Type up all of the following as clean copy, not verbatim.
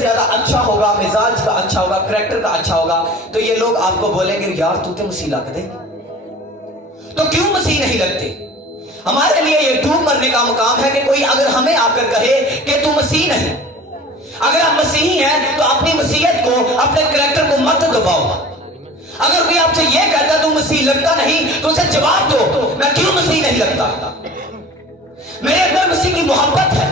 ज्यादा अच्छा होगा, मिजाज का अच्छा होगा, करैक्टर का अच्छा होगा, तो ये लोग आपको बोलेंगे यार तू तो मसीह लग दे। तो क्यों मसीह नहीं लगते? हमारे लिए ये डूब मरने का मुकाम है कि कोई अगर हमें आकर कहे कि तू मसीह नहीं, अगर आप मसीही हैं तो अपनी मसीहत को, अपने करैक्टर को मत दबाओ। अगर कोई आपसे ये कहता तू मसीह लगता नहीं, तो उसे जवाब दो मैं क्यों मसीह नहीं लगता। मेरे अंदर मसीह की मोहब्बत है,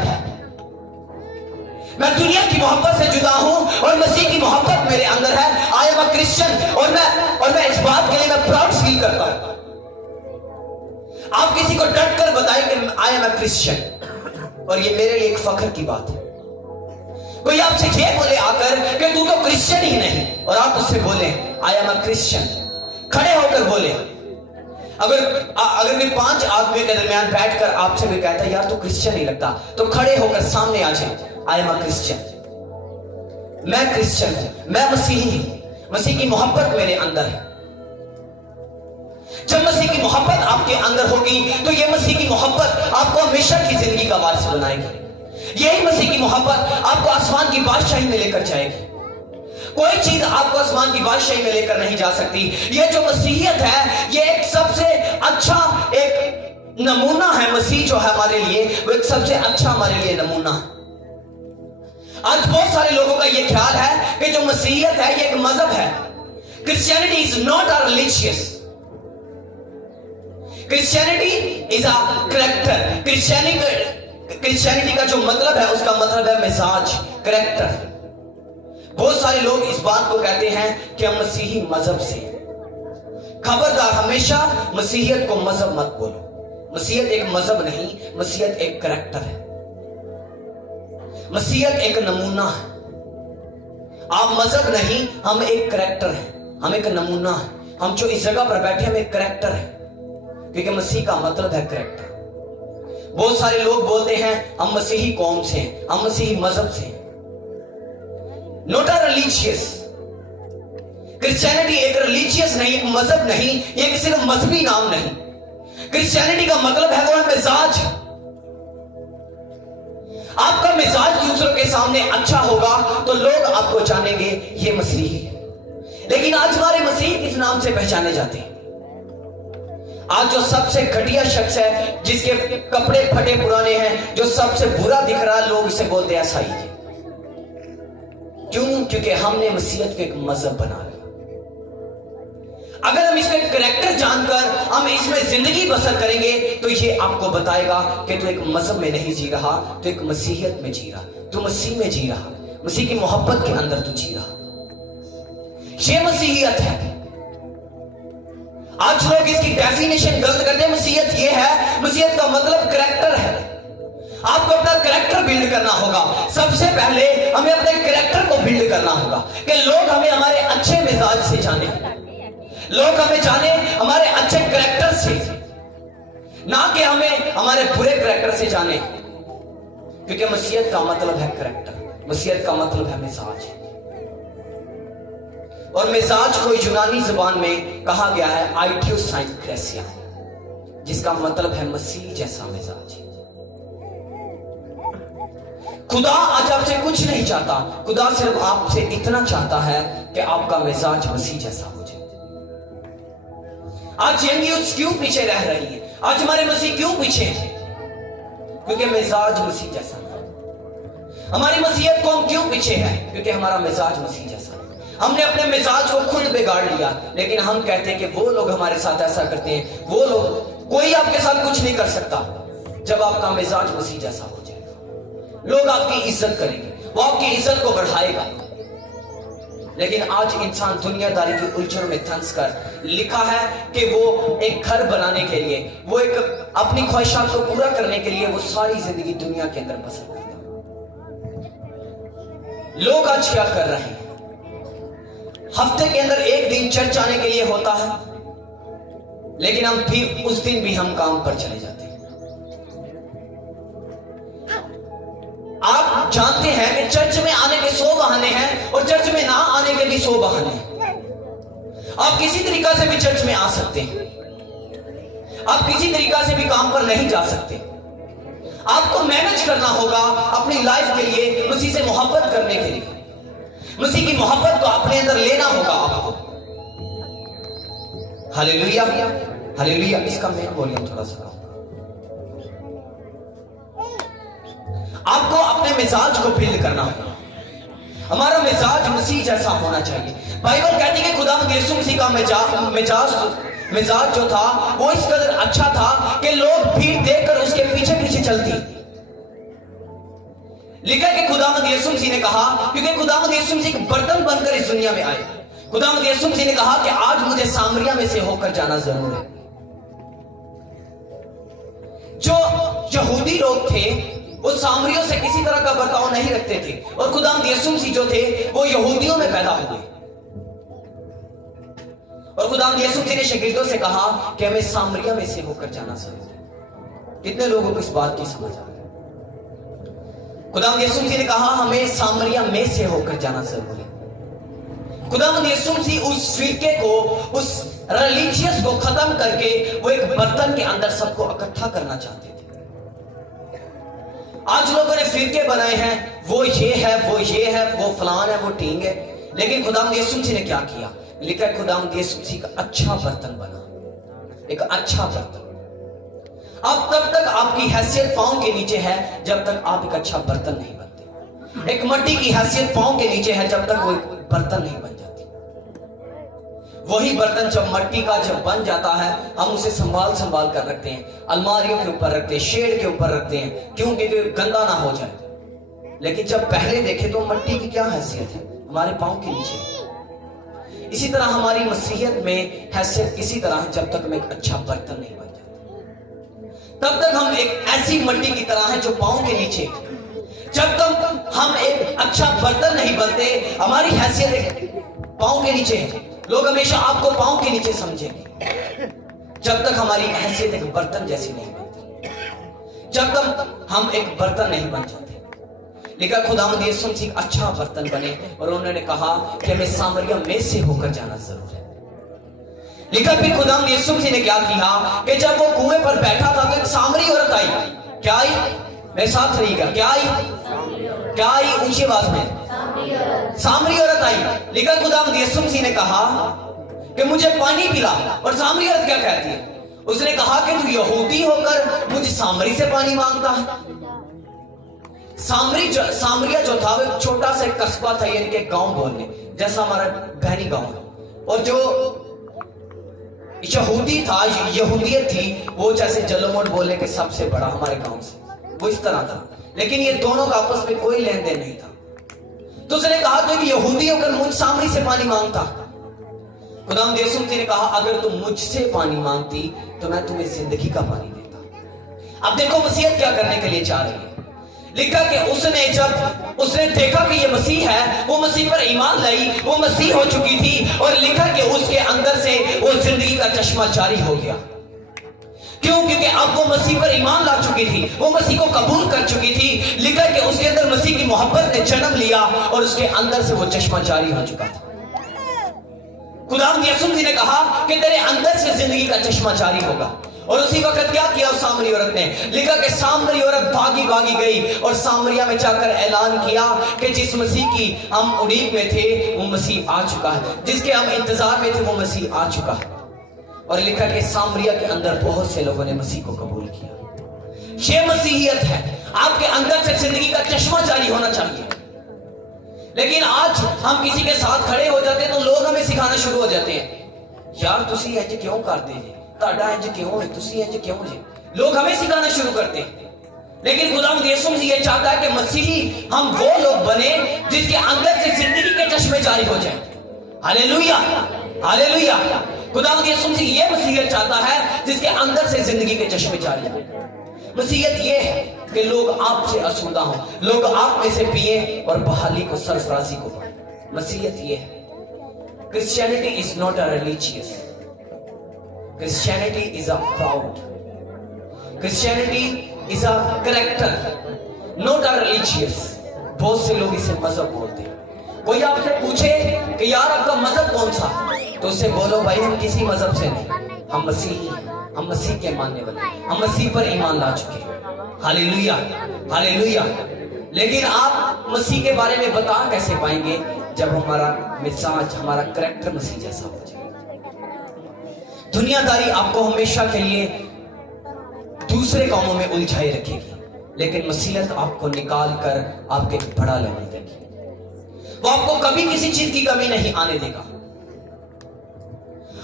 मैं दुनिया की मोहब्बत से जुदा हूं और मसीह की मोहब्बत मेरे अंदर है। आई एम अ क्रिश्चियन, और मैं इस बात के लिए मैं प्राउड फील करता हूं। आप किसी को डट कर बताएं कि आई एम अ क्रिश्चियन, और ये मेरे लिए एक फख्र की बात है। कोई आपसे ये बोले आकर कि तू तो क्रिश्चियन ही नहीं, और आप उससे बोले आई एम अ क्रिश्चियन, खड़े होकर बोले। अगर कोई 5 आदमी के दरमियान बैठकर आपसे भी कहता है यार तू क्रिश्चियन नहीं लगता, तो खड़े होकर सामने आ जाए, आई एम अ क्रिश्चियन, मैं क्रिश्चियन हूं, मैं मसीही हूं, मसीह की मोहब्बत मेरे अंदर है। जब मसीह की मोहब्बत आपके अंदर होगी तो ये मसीह की मोहब्बत आपको हमेशा की जिंदगी का वारिस बनाएगी। यही मसीह की मोहब्बत आपको आसमान की बादशाही में लेकर जाएगी। कोई चीज आपको आसमान की बादशाही में लेकर नहीं जा सकती। ये जो मसीहियत है, ये एक सबसे अच्छा एक नमूना है। मसीह जो है हमारे लिए, वो एक सबसे अच्छा हमारे लिए नमूना है। आज बहुत सारे लोगों का ये ख्याल है कि जो मसीहियत है ये एक मजहब है। Christianity is not a religious, Christianity is a character. Christianity का जो मतलब है, उसका मतलब है मिजाज, करैक्टर। बहुत सारे लोग इस बात को कहते हैं कि हम मसीही मजहब से। खबरदार, हमेशा मसीहियत को मजहब मत बोलो। मसीहियत एक मजहब नहीं, मसीहियत एक करैक्टर है, मसीहियत एक नमूना है। आप मजहब नहीं, हम एक करैक्टर है, हम एक नमूना है। हम जो इस जगह पर बैठे, हम एक करैक्टर है, क्योंकि मसीह का मतलब है करैक्टर। बहुत सारे लोग बोलते हैं हम मसीही कौम से हैं, हम मसीही मजहब से हैं। Not a religious. क्रिश्चियनिटी एक रिलीजियस नहीं, एक मजहब नहीं, एक सिर्फ मजहबी नाम नहीं। क्रिश्चियनिटी का मतलब है वो है मिजाज। आपका मिजाज दूसरों के सामने अच्छा होगा तो लोग आपको जानेंगे ये मसीही है। लेकिन आज हमारे मसीह किस नाम से पहचाने जाते हैं? आज जो सबसे घटिया शख्स है, जिसके कपड़े फटे पुराने हैं, जो सबसे बुरा दिख रहा है, लोग इसे बोलते हैं ईसाई जी। क्यों? क्योंकि हमने मसीहत को एक मजहब बना लिया। अगर हम इसमें करैक्टर जानकर हम इसमें जिंदगी बसर करेंगे तो ये आपको बताएगा कि तू एक मजहब में नहीं जी रहा, तू एक मसीहत में जी रहा, तू मसीह में जी रहा, मसीह की मोहब्बत के अंदर तू जी रहा। ये मसीहियत है। आज लोग इसकी डेफिनेशन गलत करते हैं। मसीहत ये है, मसीहत का मतलब करैक्टर है। आपको अपना करैक्टर बिल्ड करना होगा। सबसे पहले हमें अपने करैक्टर को बिल्ड करना होगा कि लोग हमें हमारे अच्छे मिजाज से जाने, लोग हमें जाने हमारे अच्छे करैक्टर से, ना कि हमें हमारे बुरे करैक्टर से जाने। क्योंकि मसीहत का मतलब है करैक्टर, मसीहत का मतलब है मिजाज। और मिजाज को यूनानी जुबान में कहा गया है आइडियोसाइक्रेसिया, जिसका मतलब है मसीह जैसा मिजाज। खुदा आज आपसे कुछ नहीं चाहता, खुदा सिर्फ आपसे इतना चाहता है कि आपका मिजाज मसीह जैसा हो जाए। आज जेएनयू क्यों पीछे रह रही है? आज हमारे मसीह क्यों पीछे हैं? क्योंकि मिजाज मसीह जैसा है। हमारी मसीहत को हम क्यों पीछे हैं? क्योंकि हमारा मिजाज मसीह जैसा है। हमने अपने मिजाज को खुद बिगाड़ लिया, लेकिन हम कहते हैं कि वो लोग हमारे साथ ऐसा करते हैं, वो लोग, कोई आपके साथ कुछ नहीं कर सकता जब आपका मिजाज मसीह जैसा हो जाए। लोग आपकी इज्जत करेंगे, वो आपकी इज्जत को बढ़ाएगा। लेकिन आज इंसान दुनियादारी की उलझनों में फंस कर लिखा है कि वो एक घर बनाने के लिए, वो एक अपनी ख्वाहिशात को पूरा करने के लिए वो सारी जिंदगी दुनिया के अंदर बसर करता है। लोग आज क्या कर रहे हैं? हफ्ते के अंदर एक दिन चर्च आने के लिए होता है, लेकिन हम फिर उस दिन भी हम काम पर चले जाते हैं। आप जानते हैं कि चर्च में आने के 100 बहाने हैं और चर्च में ना आने के भी 100 बहाने हैं। आप किसी तरीका से भी चर्च में आ सकते हैं, आप किसी तरीका से भी काम पर नहीं जा सकते। आपको मैनेज करना होगा अपनी लाइफ के लिए, मसीह से मोहब्बत करने के लिए, मसीह की मोहब्बत को अपने अंदर लेना होगा आपको। Hallelujah, hallelujah. इसका मैं वॉल्यूम थोड़ा सा कम। आपको अपने मिजाज को बिल्ड करना होगा। हमारा मिजाज मसीह जैसा होना चाहिए। बाइबल कहती है कि खुदावंद यीशु मसीह का मिजाज जो था वो इस कदर अच्छा था कि लोग भीड़ देखकर उसके पीछे पीछे चलती। लिखा कि खुदावंद यीशु मसीह ने कहा, क्योंकि खुदावंद यीशु मसीह एक बर्तन बनकर इस दुनिया में आए, खुदावंद यीशु मसीह ने कहा कि आज मुझे सामरिया में से होकर जाना जरूर है। जो यहूदी लोग थे वो सामरियों से किसी तरह का बर्ताव नहीं रखते थे, और खुदावंद यीशु मसीह जो थे वो यहूदियों में पैदा हुए। और खुदावंद यीशु मसीह ने शागिर्दों से कहा कि हमें सामरिया में से होकर जाना जरूर है। कितने लोगों को इस बात की समझ आ रही है? खुदावंद यीशु मसीह ने कहा हमें सामरिया में से होकर जाना जरूर है। खुदावंद यीशु मसीह उस फिरके को, उस रिलीजियस को खत्म करके वो एक बर्तन के अंदर सबको इकट्ठा करना चाहते थे। आज लोगों ने फिरके बनाए हैं, वो ये है, वो ये है, वो फलान है, वो टींग है, लेकिन खुदावंद यीशु मसीह ने क्या किया? लिखा है खुदावंद यीशु मसीह का अच्छा बर्तन बना, एक अच्छा बर्तन। अब तब तक आपकी हैसियत पांव के नीचे है जब तक आप एक अच्छा बर्तन नहीं बनते। एक मट्टी की हैसियत पांव के नीचे है जब तक वो बर्तन नहीं बन जाती। वही बर्तन जब मट्टी का जब बन जाता है, हम उसे संभाल संभाल कर रखते हैं, अलमारियों के ऊपर रखते हैं, शेड के ऊपर रखते हैं, क्योंकि गंदा ना हो जाए। लेकिन जब पहले देखे तो मट्टी की क्या हैसियत है? हमारे पांव के नीचे। इसी तरह हमारी मसीहत में हैसियत इसी तरह है, जब तक हम एक अच्छा बर्तन नहीं बन जाते तब तक हम एक ऐसी मट्टी की तरह है जो पांव के नीचे। जब तक हम एक अच्छा बर्तन नहीं बनते, हमारी हैसियत एक पांव के नीचे है, लोग हमेशा आपको पांव के नीचे समझेंगे। जब तक हमारी हैसियत एक बर्तन जैसी नहीं बनती, जब तक हम एक बर्तन नहीं बन जाते। लिखा खुदावंद यीशु मसीह अच्छा बर्तन बने, और उन्होंने कहा कि हमें सामरिया में से होकर जाना जरूर है। लिखा फिर खुदावंद यीशु मसीह ने क्या किया कि जब वो कुएं पर बैठा था तो एक सामरी औरत आई। क्या आई? मेरे साथ रहिएगा। क्या आई? क्या आई? ऊंची आवाज में सामरी औरत आई। लिखा खुदावंद यीशु मसीह ने कहा कि मुझे पानी पिला। और सामरी औरत क्या कहती है? उसने कहा कि तू यहूदी होकर मुझे सामरी से पानी मांगता है। सामरिया जो था वो एक छोटा सा कस्बा था, यानी कि गांव बोलने जैसा हमारा बहनी गांव है। और जो यहूदी था, यहूदियत थी, वो जैसे जलोमोट बोलने के सबसे बड़ा हमारे गांव से, वो इस तरह था। लेकिन ये दोनों का आपस में कोई लेन देन नहीं था। तो उसने कहा तो कि यहूदी होकर मुझ सामरी से पानी मांगता। खुदावंद यीशु मसीह ने कहा अगर तुम मुझसे पानी मांगती तो मैं तुम्हें जिंदगी का पानी देता। अब देखो मसीहत क्या करने के लिए चाह रही है। लिखा कि उसने देखा कि ये मसीह है, वो मसीह पर ईमान लाई, वो मसीह हो चुकी थी, और लिखा कि उसके अंदर से वो जिंदगी का चश्मा जारी हो गया। क्यों? क्योंकि अब वो मसीह पर ईमान ला चुकी थी, वो मसीह को कबूल कर चुकी थी। लिखा कि उसके अंदर मसीह की मोहब्बत ने जन्म लिया, और उसके अंदर से वो चश्मा जारी हो चुका था। खुदावंद यीशु मसीह ने कहा कि तेरे अंदर से जिंदगी का चश्मा जारी होगा। और उसी वक्त क्या किया उस सामरी औरत ने? लिखा कि सामरी औरत भागी भागी गई और सामरिया में जाकर ऐलान किया कि जिस मसीह की हम उम्मीद में थे वो मसीह आ चुका है, जिसके हम इंतजार में थे वो मसीह आ चुका है। और लिखा कि सामरिया के अंदर बहुत से लोगों ने मसीह को कबूल किया। ये मसीहियत है, आपके अंदर से जिंदगी का चश्मा जारी होना चाहिए। लेकिन आज हम किसी के साथ खड़े हो जाते हैं तो लोग हमें सिखाना शुरू हो जाते हैं, यार तुसी इंज क्यों करते जी, ताड़ा इंज क्यों है, तुसी इंज क्यों जी। लोग हमें सिखाना शुरू करते हैं। लेकिन खुदावंद यीशु मसीह ये चाहता है कि मसीही हम वो लोग बने जिसके अंदर से जिंदगी के चश्मे जारी हो जाए। Hallelujah, hallelujah. खुदावंद यीशु मसीह ये मसीहत चाहता है जिसके अंदर से जिंदगी के चश्मे जारी हो। मसीहत ये है कि लोग आपसे आसूदा हों, लोग आप में से पिए और बहाली को, सरफराजी को पाए। मसीहत ये है। Christianity is not a religious, Christianity is a proud, Christianity is a character, not a religious. बहुत से लोग इसे मजहब बोलते हैं। कोई आपसे पूछे कि यार आपका मजहब कौन सा, तो उससे बोलो भाई हम किसी मजहब से नहीं, हम मसीही हैं, हम मसीह के मानने वाले, हम मसीह पर ईमान ला चुके हैं। Hallelujah, hallelujah. लेकिन आप मसीह के बारे में बता कैसे पाएंगे जब हमारा मिजाज, हमारा करैक्टर मसीह जैसा हो जाए। दुनियादारी आपको हमेशा के लिए दूसरे कामों में उलझाए रखेगी, लेकिन मसीहत आपको निकाल कर आपके एक बड़ा लेवल देगी। वो आपको कभी किसी चीज की कमी नहीं आने देगा।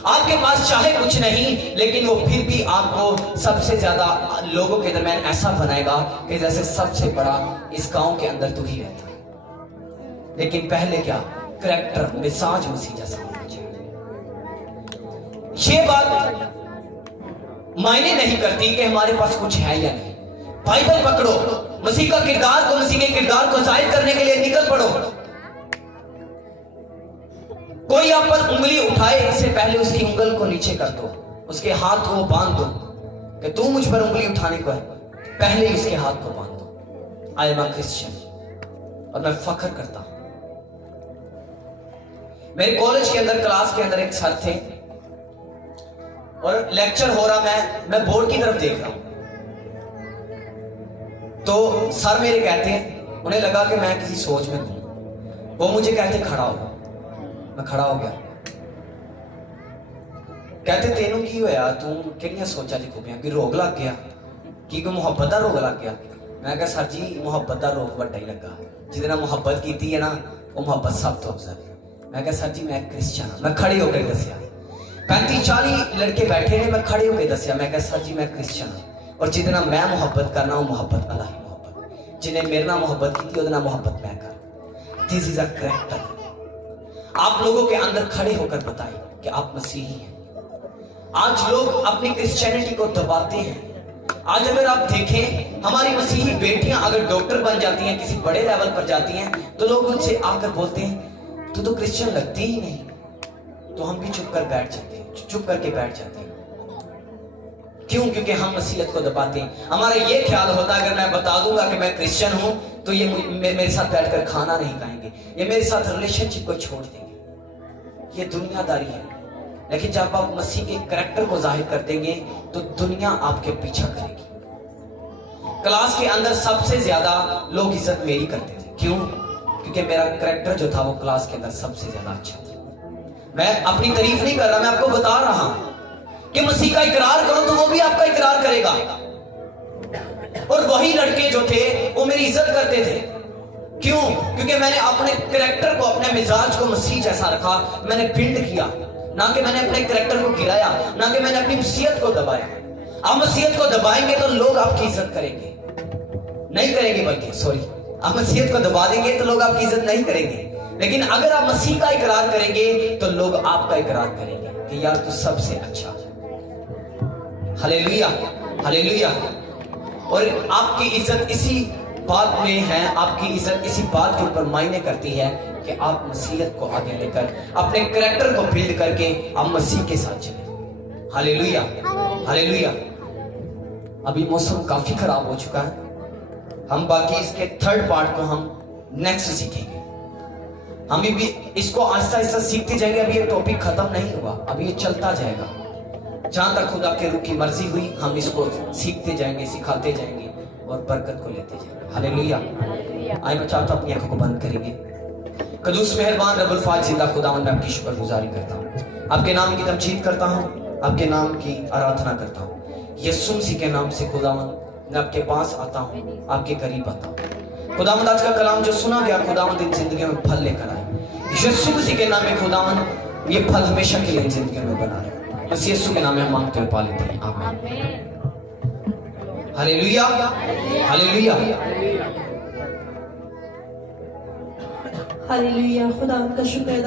आपके पास चाहे कुछ नहीं, लेकिन वो फिर भी आपको सबसे ज्यादा लोगों के दरमियान ऐसा बनाएगा कि जैसे सबसे बड़ा इस गांव के अंदर तू ही रहता है। लेकिन पहले क्या, करैक्टर, मिजाज मसीह जैसा होना चाहिए। ये बात मायने नहीं करती कि हमारे पास कुछ है या नहीं। बाइबल पकड़ो, मसीह का किरदार को, मसीह के किरदार को जाहिर करने के लिए निकल पड़ो। कोई आप पर उंगली उठाए, इससे पहले उसकी उंगल को नीचे कर दो, उसके हाथ को बांध दो कि तू मुझ पर उंगली उठाने को है, पहले ही उसके हाथ को बांध दो। आई एम अ क्रिश्चियन और मैं फख्र करता हूं। मेरे कॉलेज के अंदर, क्लास के अंदर एक सर थे और लेक्चर हो रहा, मैं बोर्ड की तरफ देख रहा हूं। तो सर मेरे कहते हैं, उन्हें लगा कि मैं किसी सोच में हूं। वो मुझे कहते खड़ा हो। मैं खड़ा हो गया। कहते तेनू की होया, तू किहड़ियां सोचा च खुबियां, कि रोग लग गया, की कोई मुहब्बत दा रोग लग गया। मैं कहा सर जी, मुहब्बत दा रोग वड्डा ही लगा, जिहदे नाल मुहब्बत कीती है ना, वो मुहब्बत सब तो अफजल है। मैं कहा सर जी मैं क्रिश्चियन हां। मैं खड़े होकर दसिया, 35-40 लड़के बैठे ने, मैं खड़े होकर दसिया। मैं कहा सर जी मैं क्रिश्चियन हां, और जिहदे नाल मैं मुहब्बत करना, वो मुहब्बत अल्लाह ही मुहब्बत, जिन्हें मेरे नाल मुहब्बत की उहदे नाल मुहब्बत मैं कर। This is a character. आप लोगों के अंदर खड़े होकर बताएं कि आप मसीही हैं। आज लोग अपनी क्रिश्चियनिटी को दबाते हैं। आज अगर आप देखें, हमारी मसीही बेटियां अगर डॉक्टर बन जाती हैं, किसी बड़े लेवल पर जाती हैं, तो लोग उनसे आकर बोलते हैं तू तो क्रिश्चियन लगती ही नहीं। तो हम भी चुप कर बैठ जाते हैं, चुप करके बैठ जाते हैं। क्यों? क्योंकि हम मसीहत को दबाते हैं। हमारा ये ख्याल होता है अगर मैं बता दूंगा कि मैं क्रिश्चियन हूं, तो ये मेरे साथ बैठकर खाना नहीं खाएंगे, ये मेरे साथ रिलेशनशिप को छोड़ देंगे। ये दुनियादारी है। लेकिन जब आप मसीह के करैक्टर को जाहिर कर देंगे, तो दुनिया आपके पीछा करेगी। क्लास के अंदर सबसे ज्यादा लोग इज्जत मेरी करते थे। क्यों? क्योंकि मेरा करैक्टर जो था वो क्लास के अंदर सबसे ज्यादा अच्छा था। मैं अपनी तारीफ नहीं कर रहा, मैं आपको बता रहा हूं कि मसीह का इकरार करो तो वो भी आपका इकरार करेगा। और वही लड़के जो थे वो मेरी इज्जत करते थे। क्यों? क्योंकि मैंने अपने करैक्टर को, अपने मिजाज को मसीह जैसा रखा। मैंने बिल्ड किया, ना कि मैंने अपने करैक्टर को गिराया, ना कि मैंने अपनी मसीहत को दबाया। आप मसीहत को दबाएंगे तो लोग आपकी इज्जत करेंगे, नहीं करेंगे, बल्कि सॉरी, आप मसीहत को दबा देंगे तो लोग आपकी इज्जत नहीं करेंगे। लेकिन अगर आप मसीह का इकरार करेंगे तो लोग आपका इकरार करेंगे कि यार तू सबसे अच्छा है। Hallelujah, hallelujah. और आपकी इज्जत इसी बात में है, आपकी इज्जत इसी बात के ऊपर मायने करती है कि आप मसीहत को आगे लेकर अपने करैक्टर को बिल्ड करके आप मसीह के साथ चलें। Hallelujah, hallelujah. अभी मौसम काफी खराब हो चुका है। हम बाकी इसके थर्ड पार्ट को हम नेक्स्ट सीखेंगे। हम भी इसको आहिस्ता आहिस्ता सीखते जाएंगे। अभी ये टॉपिक खत्म नहीं हुआ, अभी ये चलता जाएगा। जहां तक खुदा के रूह की मर्जी हुई, हम इसको सीखते जाएंगे, सिखाते जाएंगे और बरकत को लेते जाएंगे। हालेलुया। आए मैं चाहता हूं अपनी आंखों को बंद करेंगे। कदूस मेहरबान रब्बुल फाज जिंदा खुदावंद, मैं आपकी शुक्रगुजारी करता हूं, आपके नाम की तमजीद करता हूं, आपके नाम की आराधना करता हूं। यीशु मसीह के नाम से खुदावंद मैं आपके पास आता हूं, आपके करीब आता हूं। खुदावंद आज का कलाम जो सुना गया खुदावंद इन जिंदगियों में फल लेकर आए। यीशु मसीह के नाम में खुदावंद ये फल हमेशा के लिए इन जिंदगियों में बना रहे। बस यीशु के नाम में हम मांगते हुए पा लेते हैं, आमीन। Hallelujah, hallelujah, hallelujah. खुदा का शुक्र है।